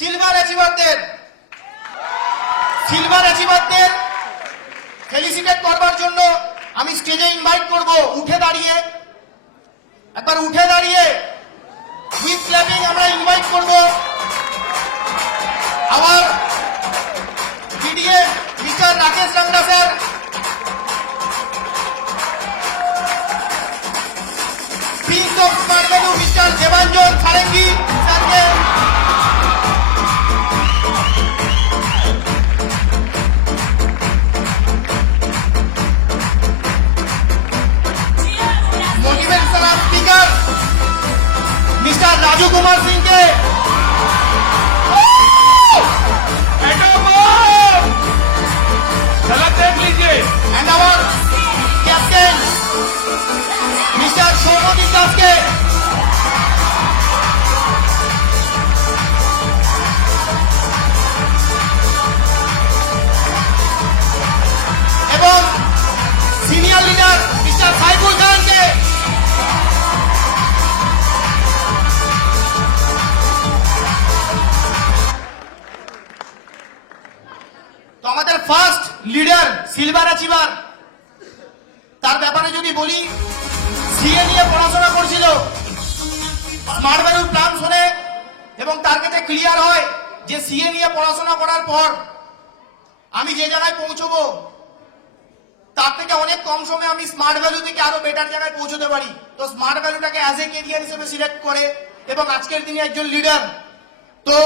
সিলভার অ্যাচিভারদের ফেলিসিটেট করবার জন্য আমি স্টেজে ইনভাইট করব। একবার উঠে দাঁড়িয়ে উইথ ক্ল্যাপিং আমরা ইনভাইট করব আমার BDA Mister Rakesh Rangra sir, prince of smart value Mister Debanjan Sarangi স্যারকে, motivational speaker Mister Raju Kumar Singh के, झलक देख लीजिए, and our captain Mister Soumyadeep Das के, एवं senior leader Mister Saiful Khan के, তো আমাদের ফার্স্ট লিডার সিলভার অ্যাচিভার, তার ব্যাপারে যদি বলি, সিএ নিয়ে পড়াশোনা করছিল, স্মার্ট ভ্যালুর প্ল্যান শুনে এবং তার কাছে ক্লিয়ার হয় যে সিএ নিয়ে পড়াশোনা করার পর আমি যে জায়গায় পৌঁছবো তার থেকে অনেক কম সময়ে আমি স্মার্ট ভ্যালু থেকে আরো বেটার জায়গায় পৌঁছতে পারি। তো স্মার্ট ভ্যালুটাকে অ্যাজ এ কেরিয়ার হিসেবে সিলেক্ট করে এবং আজকের দিনে একজন লিডার। তো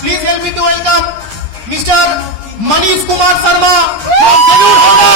please help me to welcome mister Manish कुमार Sharma from Belur Honda।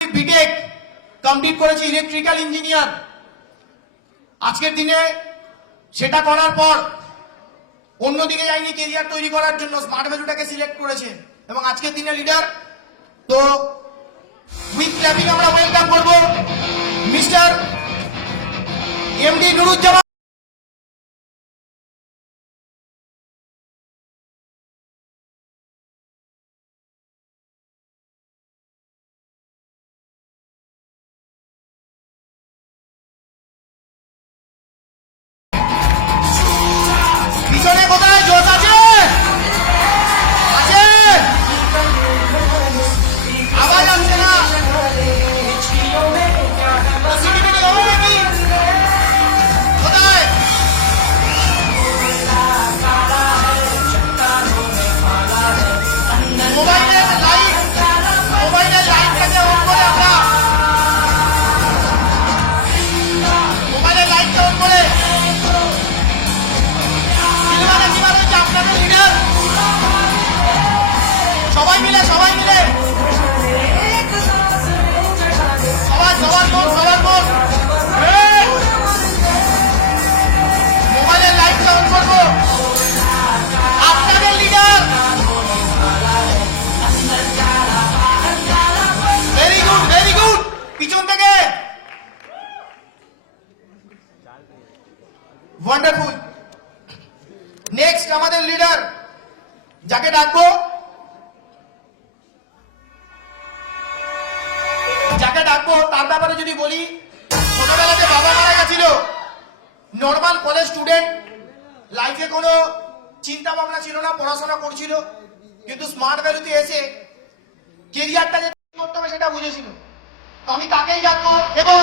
B Tech complete করেছি ইলেকট্রিক্যাল ইঞ্জিনিয়ার। আজকের দিনে সেটা করার পর অন্যদিকে যায়নি, কেরিয়ার তৈরি করার জন্য স্মার্ট ভ্যালুটাকে সিলেক্ট করেছে এবং আজকের দিনে লিডার। তো উইথ ক্ল্যাপিং আমরা ওয়েলকাম করব মিস্টার এমডি নুরুজ্জামান। পিছনে কোথায় জোশ আছে? আছে? আওয়াজ আসছে না? সিটিভিটি হবে নাকি? কোথায়? মোবাইলের লাইটটাকে অন করে আমরা, মোবাইলের লাইটটা অন করে আপনাদের লিডার সবাই মিলে সবার মন মোবাইলের লাইটটা অন করবো। আপনাদের লিডার, ভেরি গুড পিছন থেকে ওয়ান্ডারফুল। নেক্সট আমাদের লিডার যাকে ডাকবো তার ব্যাপারে যদি বলি, ছোটবেলাতে বাবা মারা গেছিল, নর্মাল কলেজ স্টুডেন্ট, লাইফে কোনো চিন্তা ভাবনা ছিল না, পড়াশোনা করছিল, কিন্তু স্মার্ট ভ্যালুতে এসে কেরিয়ারটা যে করতে হবে সেটা বুঝেছিল। তো আমি তাকেই জানবো। এবং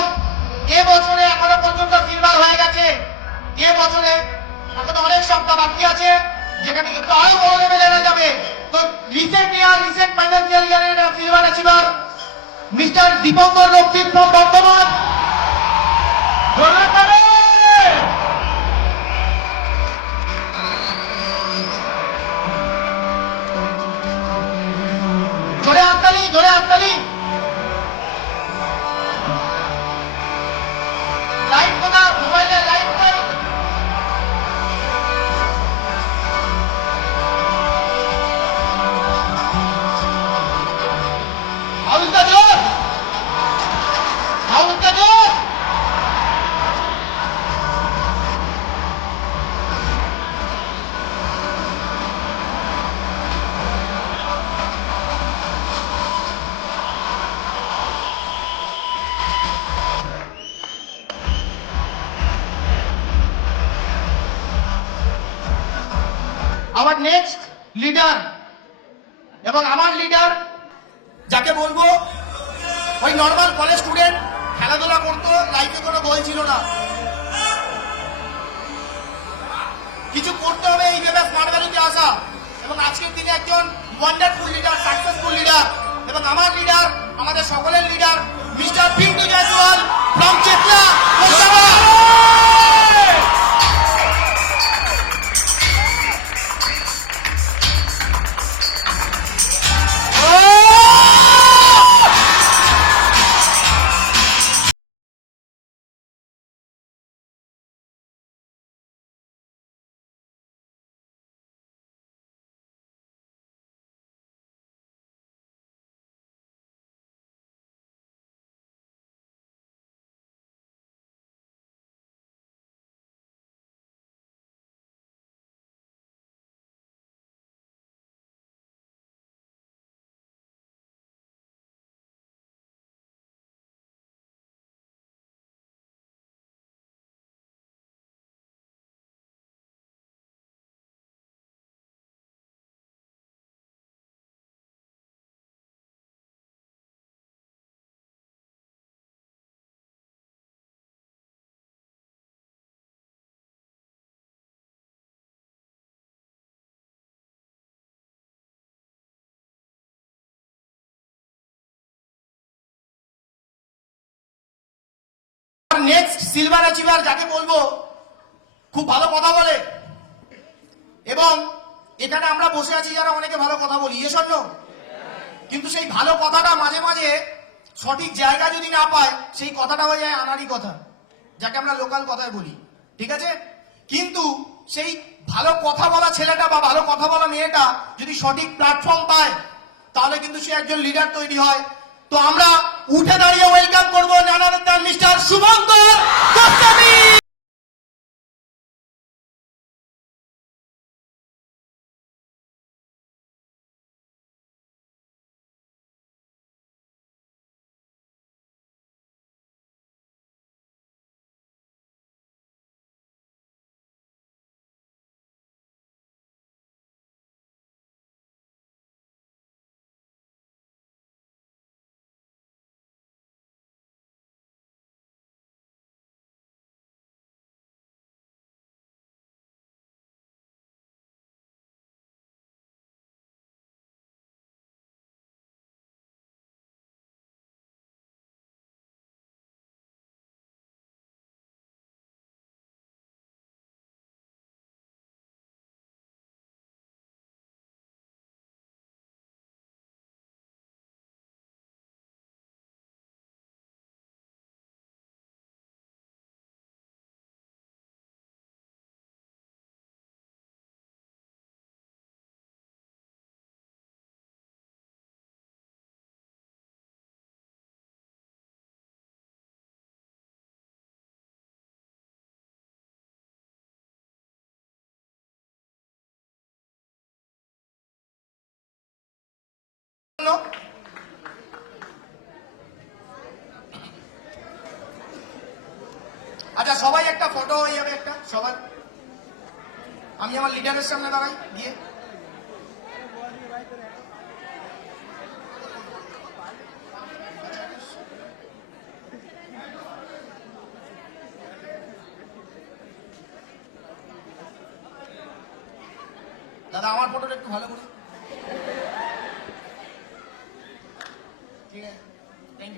এ বছরে এখনো পর্যন্ত সিলভার হয়ে গেছে, এ বছরে এখন অনেক সপ্তাহ বাকি আছে যেখানে কিন্তু আরো বড় লেভেলে এরা যাবে। তো রিসেন্ট ফাইন্যান্সিয়াল ইয়ারের সিলভার অ্যাচিভার মিস্টার দীপঙ্কর রক্ষিত ফ্রম বর্ধমান। জোরে হাততালি, জোরে হাততালি। লাইট কোথা, মোবাইলের লাইট কোথায়? আউলটা জোর, আউলটা জোর। আমার নেক্সট লিডার এবং আমার লিডার যাকে বলবো, ওই নর্মাল কলেজ স্টুডেন্ট, খেলাধুলা করতো, লাইফে কোনো গোল ছিল না, কিছু করতে হবে এই ভেবে স্মার্ট ভ্যালুতে আসা, এবং আজকের দিনে একজন ওয়ান্ডারফুল লিডার, সাকসেসফুল লিডার, এবং আমার লিডার, আমাদের সকলের লিডার মিস্টার পিন্টু জয়সওয়াল ফ্রম Chetla, Kolkata. Next silver achiever যাকে বলবো, খুব ভালো কথা বলে, এবং এখানে আমরা বসে আছি যারা অনেকে ভালো কথা বলি, এসব কিন্তু সেই ভালো কথাটা মাঝে মাঝে সঠিক জায়গা যদি না পায়, সেই কথাটা হয়ে যায় আনাড়ি কথা, যাকে আমরা লোকাল কথায় বলি, ঠিক আছে? কিন্তু সেই ভালো কথা বলা ছেলেটা বা ভালো কথা বলা মেয়েটা যদি সঠিক প্ল্যাটফর্ম পায়, তাহলে কিন্তু সে একজন লিডার তৈরি হয়। তো আমরা উঠে দাঁড়িয়ে ওয়েলকাম করবো নানারত্ন মিস্টার শুভঙ্কর গোস্বামী। আচ্ছা, সবাই একটা ফটো হয়ে যাবে, একটা সবার। আমি আমার লিডারের সামনে দাঁড়াই গিয়ে। দাদা আমার ফটোটা একটু ভালো করে, ঠিক আছে।